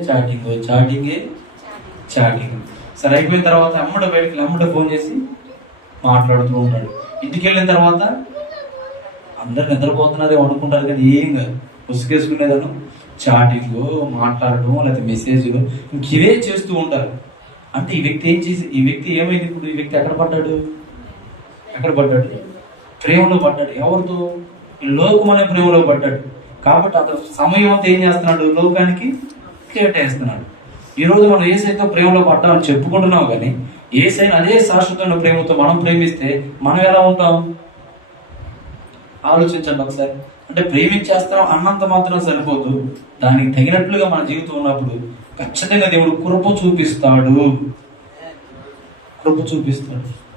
Chatting చాటింగే chatting. సరే అయిపోయిన తర్వాత అమ్మడ బయటకి అమ్మడ ఫోన్ చేసి మాట్లాడుతూ ఉంటాడు ఇంటికి వెళ్ళిన తర్వాత అందరు నిద్రపోతున్నారేమో అనుకుంటారు కానీ ఏం కాదు. ఉసుకేసుకునేదను చాటింగ్ మాట్లాడడం లేకపోతే మెసేజ్ ఇంక ఇవే చేస్తూ ఉంటారు. అంటే ఈ వ్యక్తి ఏం చేసి ఈ వ్యక్తి ఏమైంది ఇప్పుడు? ఈ వ్యక్తి ఎక్కడ పడ్డాడు? ఎక్కడ పడ్డాడు? ప్రేమలో పడ్డాడు. ఎవరితో? లోకమనే లోకం అనే ప్రేమలో పడ్డాడు. కాబట్టి అతను సమయం అంతా ఏం చేస్తున్నాడు? లోకానికి కేటాయిస్తున్నాడు ఈరోజు మనం ఏసైతో ప్రేమలో పడ్డామని చెప్పుకుంటున్నాం కానీ ఏసైన అదే శాశ్వతమైన ప్రేమతో మనం ప్రేమిస్తే మనం ఎలా ఉంటాం ఆలోచించండి ఒకసారి. అంటే ప్రేమించేస్తాం అన్నంత మాత్రం సరిపోదు. దానికి తగినట్లుగా మన జీవితం ఉన్నప్పుడు ఖచ్చితంగా దేవుడు కృప చూపిస్తాడు. కృప చూపిస్తాడు.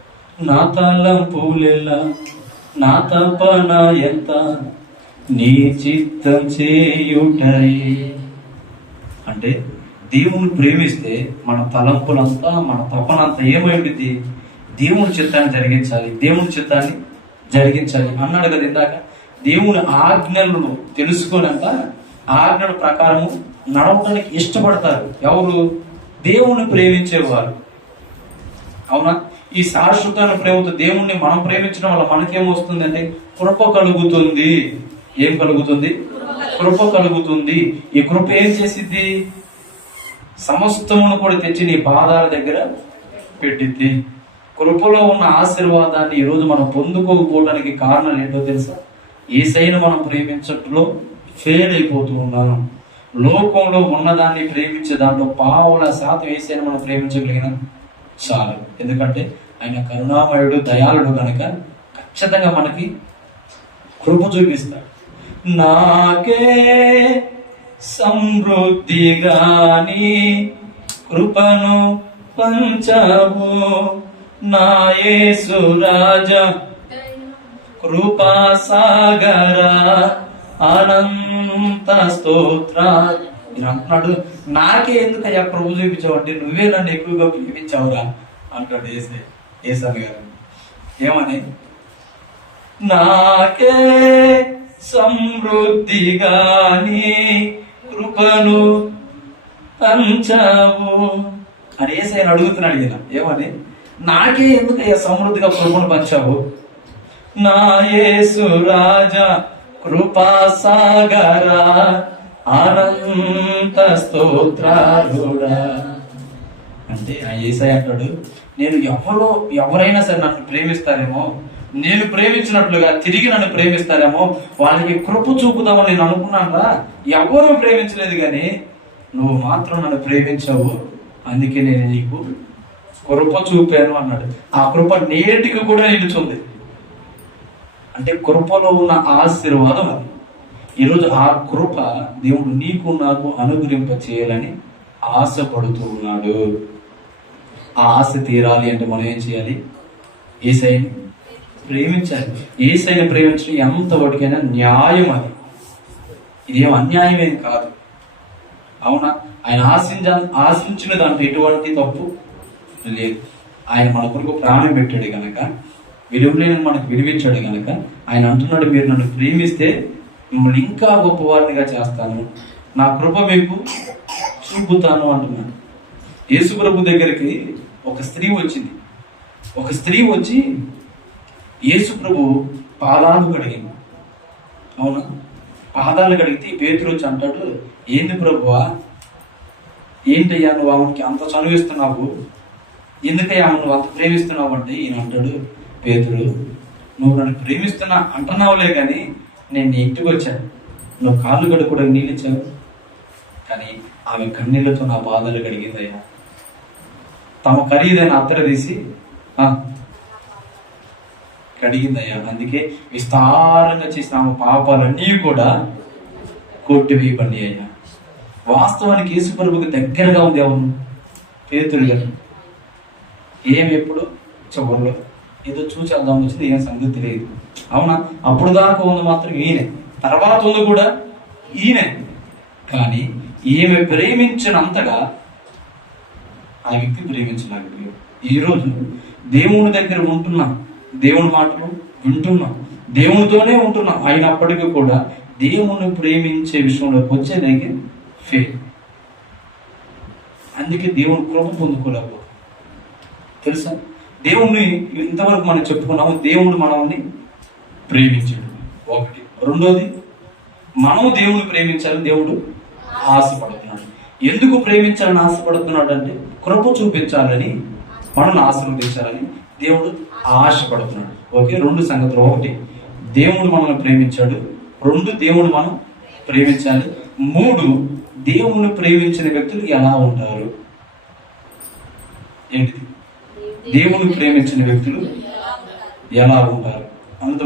నా తలంపులెల్లా నా తపన ఎంత? నీ చిత్తం చేయుటయే. అంటే దేవుని ప్రేమిస్తే మన తలంపులంతా మన తపనంతా ఏమైంది దేవుని చిత్తాన్ని జరిగించాలి దేవుని చిత్తాన్ని జరిగించాలి అన్నాడు కదా ఇందాక. దేవుని ఆజ్ఞలను తెలుసుకోనంత ఆజ్ఞల ప్రకారము నడవడానికి ఇష్టపడతారు. ఎవరు? దేవుణ్ణి ప్రేమించేవారు. అవునా? ఈ శాశ్వతమైన ప్రేమతో దేవుణ్ణి మనం ప్రేమించడం వల్ల మనకేమొస్తుంది అంటే కృప కలుగుతుంది. ఏం కలుగుతుంది? కృప కలుగుతుంది. ఈ కృప ఏం చేసిద్ది? సమస్తమును కూడా తెచ్చి నీ పాదాల దగ్గర పెట్టిద్ది. కృపలో ఉన్న ఆశీర్వాదాన్ని ఈరోజు మనం పొందుకోకపోవడానికి కారణం ఏంటో తెలుసా? ఏసైన మనం ప్రేమించట్లో ఫెయిల్ అయిపోతూ ఉన్నాం. లోకంలో ఉన్నదాన్ని ప్రేమించే దాంట్లో పావుల శాతం ఏసైన మనం ప్రేమించగలిగిన చాలు. ఎందుకంటే ఆయన కరుణామయుడు దయాళుడు కనుక ఖచ్చితంగా మనకి కృప చూపిస్తాడు. నాకే సమృద్ధిగాని కృపను పంచవు. నా యేసు కృపా సాగర అనంత స్తోత్ర. అంటున్నాడు నాకే ఎందుకయ్యా ప్రభు చూపించావు అంటే నువ్వే నన్ను ఎక్కువగా ప్రేమించావురా అంటాడు ఏసే ఏసారి గారు. ఏమని? నాకే సమృద్ధిగాని కృపను పంచావు. అని ఏసైనా అడుగుతున్నాడు ఈయన ఏమని? నాకే ఎందుకయ్యా సమృద్ధిగా కృపను పంచావు? నా యేసు రాజా కృపా సాగరా అనంత స్తోత్రాలుడా అంటే ఆ ఏసై అంటాడు నేను ఎవరో ఎవరైనా సరే నన్ను ప్రేమిస్తారేమో నేను ప్రేమించినట్లుగా తిరిగి నన్ను ప్రేమిస్తారేమో వాళ్ళకి కృప చూపుదామని నేను అనుకున్నాను ఎవరూ ప్రేమించలేదు కానీ నువ్వు మాత్రం నన్ను ప్రేమించావు అందుకే నేను నీకు కృప చూపాను అన్నాడు. ఆ కృప నేటికి కూడా నిలుచుంది. అంటే కృపలో ఉన్న ఆశీర్వాదం అది. ఈరోజు ఆ కృప దేవుడు నీకు నాకు అనుగ్రహింప చేయాలని ఆశపడుతూ ఉన్నాడు. ఆ ఆశ తీరాలి అంటే మనం ఏం చేయాలి? ఏసైని ప్రేమించాలి. ఏసైనా ప్రేమించడం ఎంత వాటికైనా న్యాయం అది. ఇదేం అన్యాయమేం కాదు. అవునా? ఆయన ఆశించ ఆశించిన దాంట్లో ఎటువంటి తప్పు లేదు. ఆయన మన కొరకు ప్రాణం పెట్టాడు కనుక విలువలేని మనకు విలువించాడు కనుక ఆయన అంటున్నాడు మీరు నన్ను ప్రేమిస్తే మిమ్మల్ని ఇంకా గొప్పవారినిగా చేస్తాను. నా కృప మీకు చూపుతాను అంటున్నాడు. యేసు ప్రభు దగ్గరికి ఒక స్త్రీ వచ్చింది. ఒక స్త్రీ వచ్చి యేసు ప్రభు పాదాలు కడిగింది. అవునా? పాదాలు కడిగితే పేతురు వచ్చి అంటాడు ఏంది ప్రభువా? ఏంటయ్యా నువ్వు ఆమెకి అంత చనువిస్తున్నావు? ఎందుకయ్యా ఆమె నువ్వు అంత ప్రేమిస్తున్నావు? అంటే ఈయన అంటాడు పేతుడు నువ్వు నన్ను ప్రేమిస్తున్నా అంటున్నావులే కానీ నేను నీ ఇంటికి వచ్చాను. నువ్వు కాళ్ళు కడుక్కోవడం నీళ్ళు ఇచ్చావు. కానీ ఆమె కన్నీళ్ళతో నా బాధలు కడిగిందయ్యా. తమ ఖరీదైన అత్తర తీసి కడిగిందయ్యా. అందుకే విస్తారంగా చేసిన ఆమె పాపాలన్నీ కూడా కొట్టివేయబడి అయ్యా. వాస్తవానికి యేసుప్రభుకి దగ్గరగా ఉంది ఎవరు పేతుడు గారు. ఏం ఎప్పుడు? చివరిలో. ఏదో చూసి వచ్చింది ఏం సంగతి తెలియదు అవునా? అప్పుడు దాకా ఉంది మాత్రం ఈయనే. తర్వాత ఉంది కూడా ఈయనే. కానీ ఈమె ప్రేమించినంతగా ఆ వ్యక్తి ప్రేమించలేకపోయాడు. ఈరోజు దేవుని దగ్గర ఉంటున్నాం. దేవుని మాటలు వింటున్నాం. దేవునితోనే ఉంటున్నాం. అయినప్పటికీ కూడా దేవుణ్ణి ప్రేమించే విషయంలోకి వచ్చేదానికి ఫెయిల్ అందుకే దేవుని కృప పొందుకోలేకపో. తెలుసా? దేవుణ్ణి ఇంతవరకు మనం చెప్పుకున్నాము. దేవుడు మనల్ని ప్రేమించాడు. ఒకటి. రెండోది మనం దేవుని ప్రేమించాలని దేవుడు ఆశపడుతున్నాడు. ఎందుకు ప్రేమించాలని ఆశపడుతున్నాడు అంటే కృప చూపించాలని మనల్ని ఆశీర్వదించాలని దేవుడు ఆశపడుతున్నాడు. ఓకే రెండు సంగతులు. ఒకటి దేవుడు మనల్ని ప్రేమించాడు. రెండు దేవుడు మనం ప్రేమించాలి. మూడు దేవుని ప్రేమించిన వ్యక్తులు ఎలా ఉంటారు? ఏంటిది? దేవుని ప్రేమించిన వ్యక్తులు ఎలా ఉంటారు? అందులో